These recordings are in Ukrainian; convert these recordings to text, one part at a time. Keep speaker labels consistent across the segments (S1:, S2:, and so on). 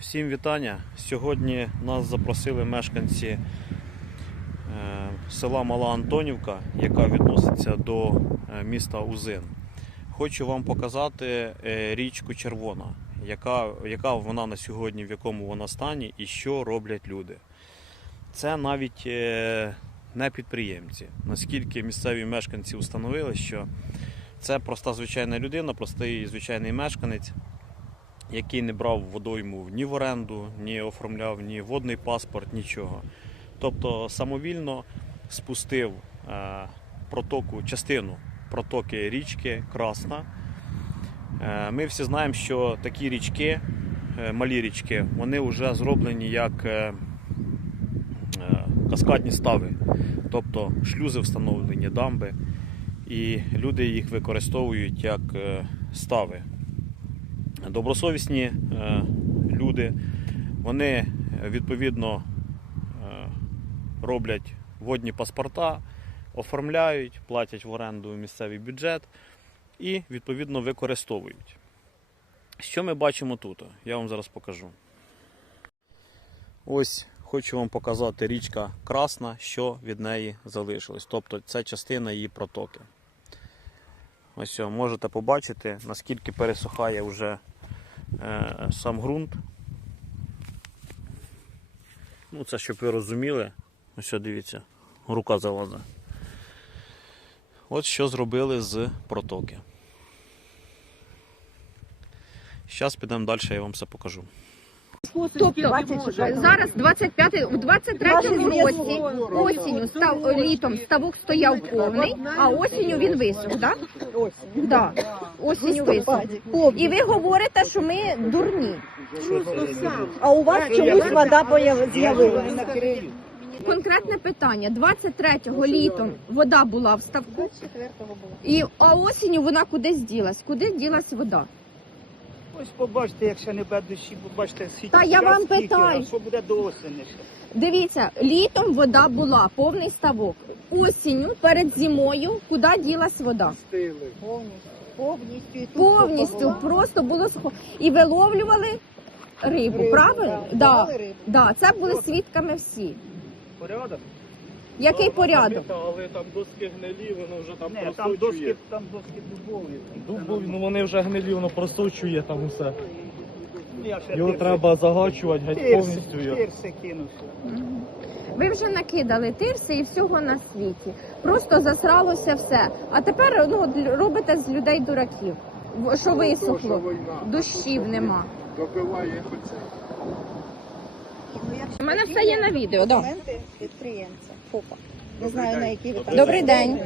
S1: Всім вітання. Сьогодні нас запросили мешканці е, села Мала Антонівка, яка відноситься до е, міста Узин. Хочу вам показати е, річку Червона, яка, яка вона на сьогодні, в якому вона стані і що роблять люди. Це навіть не підприємці. Наскільки місцеві мешканці встановили, що це проста звичайна людина, простий звичайний мешканець, який не брав водойму ні в оренду, ні оформляв ні водний паспорт, нічого. Тобто самовільно спустив е, протоку, частину протоки річки Красна. Е, ми всі знаємо, що такі річки, е, малі річки, вони вже зроблені як каскадні стави, тобто шлюзи встановлені, дамби, і люди їх використовують як стави. Добросовісні е, люди, вони е, відповідно е, роблять водні паспорта, оформляють, платять в оренду місцевий бюджет і відповідно використовують. Що ми бачимо тут? Я вам зараз покажу. Ось хочу вам показати річка Красна, що від неї залишилось. Тобто це частина її протоки. Ось можете побачити, наскільки пересухає вже сам ґрунт. Ну, це щоб ви розуміли. Ось дивіться, рука залазить. От що зробили з протоки. Зараз підемо далі, я вам все покажу.
S2: Тобто зараз 25 у 23-му році осінню став літом ставок стояв повний, а осінню він висох, так? Да? Осінню висох. І ви говорите, що ми дурні.
S3: А у вас чомусь вода з'явилася.
S2: Конкретне питання: 23-го літом вода була в ставку, і а осінню вона кудись ділась? Куди ділась вода?
S4: Ось побачите, як ще не буде дощі, побачите, скільки
S2: Та я вам
S4: скільки,
S2: питаю.
S4: а що буде до осені ще.
S2: Дивіться, літом вода була, повний ставок. Осінню перед зимою куди ділась вода?
S3: Повністю. І тут
S2: повністю
S3: сухова.
S2: просто було сухо. І виловлювали рибу,
S3: Рибу,
S2: правильно?
S3: Да. Рибу.
S2: Да, це були свідками всі.
S4: Порядок?
S2: Який порядок?
S5: Але там доски гнилі, воно вже там
S4: Не,
S5: просто
S4: там доски, там доски дубові.
S5: Дубові, ну вони вже гнилі, воно просто чує там усе.
S4: Ну, я ще
S5: Його треба загачувати геть повністю. його.
S4: Тирси кинув.
S2: Мгм. Ви вже накидали тирси і всього на світі. Просто засралося все. А тепер ну, от робите з людей дураків. В- Що висохло, дощів нема.
S3: Ну, якщо
S2: У мене все є на відео, да.
S3: Документи підприємця. ФОПа. Не знаю, на які ви там.
S2: Добрий день.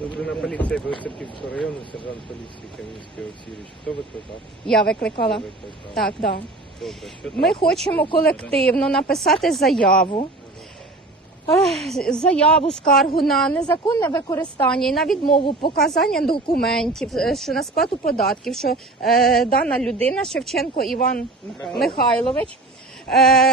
S6: Добрина поліція Білоцерківського району, сержант поліції Кам'янський Олексійович. Хто викликав?
S2: Я викликала.
S6: Викликав?
S2: Так, да.
S6: Добре. Що
S2: Ми хочемо колективно написати заяву. ех, Заяву, скаргу на незаконне використання і на відмову показання документів, е, що на сплату податків, що е, дана людина Шевченко Іван Михайлович е,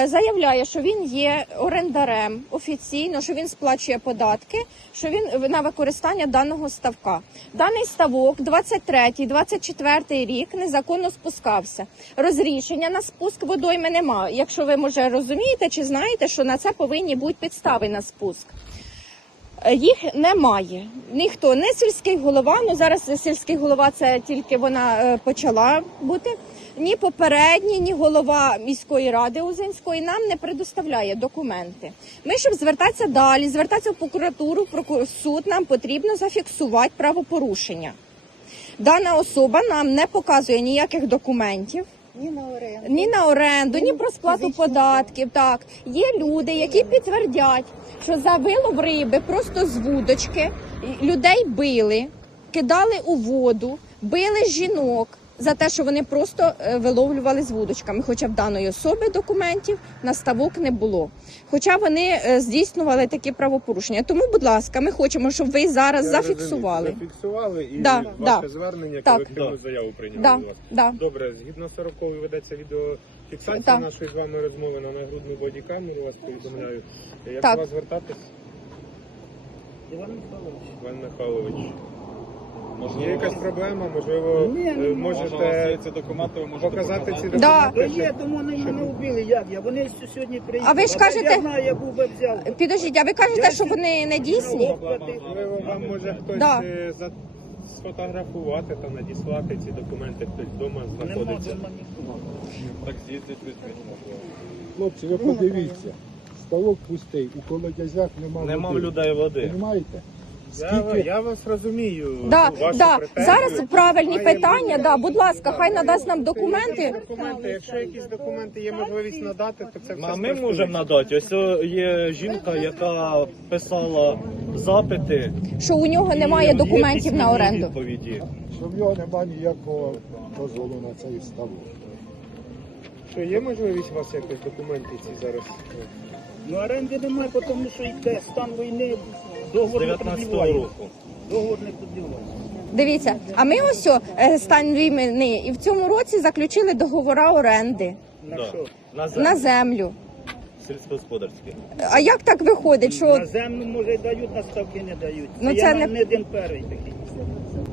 S2: заявляє, що він є орендарем офіційно, що він сплачує податки, що він на використання даного ставка. Даний ставок 23-24 рік незаконно спускався. Розрішення на спуск водойми немає. Якщо ви може розумієте чи знаєте, що на це повинні бути підстави на спуск. Їх немає. Ніхто, не сільський голова. Ну зараз сільський голова це тільки вона е, почала бути. Ні попередній, ні голова міської ради Узинської нам не предоставляє документи. Ми, щоб звертатися далі, звертатися в прокуратуру, в суд, нам потрібно зафіксувати правопорушення. Дана особа нам не показує ніяких документів.
S3: Ні на оренду.
S2: Ні на оренду, ні
S3: Ні
S2: про сплату податків. Так є люди, які підтвердять, що за вилов риби просто з вудочки людей били, кидали у воду, били жінок за те, що вони просто е, виловлювали з вудочками. Хоча в даної особи документів на ставок не було. Хоча вони е, здійснювали такі правопорушення. Тому, будь ласка, ми хочемо, щоб ви зараз
S6: Я
S2: зафіксували.
S6: розумію. Зафіксували і
S2: Да,
S6: ваше
S2: да.
S6: звернення,
S2: Так.
S6: колективну
S5: Да.
S6: заяву прийняли
S2: Да,
S6: вас.
S2: да.
S6: Добре, згідно 40 ведеться відеофіксація
S2: Так.
S6: нашої з вами розмови на нагрудну бодікамеру, вас повідомляю. Як
S2: Так.
S6: до вас звертатись,
S4: Іван Михайлович.
S6: Іван Михайлович? Є якась проблема, можливо,
S4: Ні,
S6: е,
S4: ну,
S6: можете
S5: ці документи ви можете
S6: показати ці
S2: Да.
S6: документи?
S4: То є, тому вони мене вбили. Як я? Вони с- сьогодні приїхали.
S2: А ви ж кажете-
S4: Я знаю, я був би взяв.
S2: Підождіть, а ви кажете, що вони не дійсні?
S6: Можливо, вам може хтось
S2: Да.
S6: е, за- сфотографувати та надіслати ці документи, хтось вдома
S4: Нема
S6: знаходиться.
S4: дома нікого.
S5: Так з'їздить візьміть, можливо.
S7: Хлопці, ви подивіться, ставок пустий, у колодязях нема,
S5: Нема в
S7: води.
S5: людей води.
S7: Понімаєте?
S6: Я,
S7: Скільки
S6: я вас розумію.
S2: Да,
S6: вашу
S2: да.
S6: претензію.
S2: Зараз правильні
S6: Має
S2: питання. Да, будь ласка, хай надасть нам документи.
S6: Документи, якщо якісь документи є можливість надати, то це все
S5: А ми можемо надати. Ось о, є жінка, яка писала запити.
S2: Що у нього немає
S5: є
S2: документів на
S5: письмові
S2: оренду.
S5: Відповіді.
S7: Що в нього немає ніякого дозволу на цей ставок.
S6: Що є можливість у вас якось документи ці зараз?
S4: Ну оренди немає, тому що йде стан війни, договор не
S5: 19-го
S4: продліває.
S5: року.
S4: Договор не продліває.
S2: Дивіться, а ми ось о, е, стан війни і в цьому році заключили договори оренди
S4: На
S5: Да.
S4: що?
S5: На землю.
S2: на землю.
S5: Сільськогосподарське.
S2: А як так виходить, що
S4: На землю, може, дають, на ставки не дають.
S2: Ну,
S4: я
S2: це
S4: не...
S2: не-
S4: не один перший такий.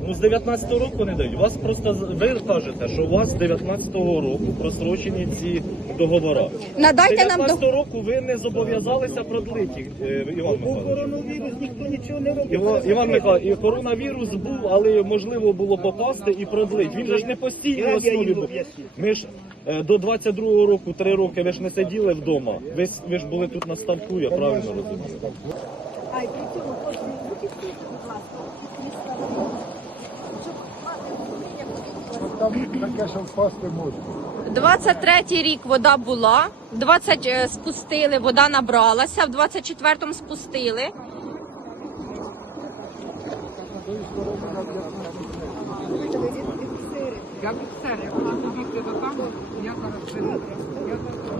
S5: Ну, з 19-го року не дають. Вас просто ви кажете, що у вас з 19-го року просрочені ці договори.
S2: Надайте нам до
S5: 19-го року ви не зобов'язалися продлити, е, Іван
S4: Був
S5: Михайлович.
S4: коронавірус, ніхто нічого не робив.
S5: Іван, Іван. Михайлович, і коронавірус був, але можливо було попасти і продлити. Він же ж не постійно в основі був. Ми ж е, до 22-го року, три роки, ви ж не сиділи вдома. Ви, с- ви ж були тут на ставку, я правильно розумію.
S3: А й при цьому кожен будь ласка,
S7: Там таке, що впасти можна.
S2: 23 рік вода була, 20 е, спустили, вода набралася, в 24-му спустили.
S8: Я церкви, я зараз я зараз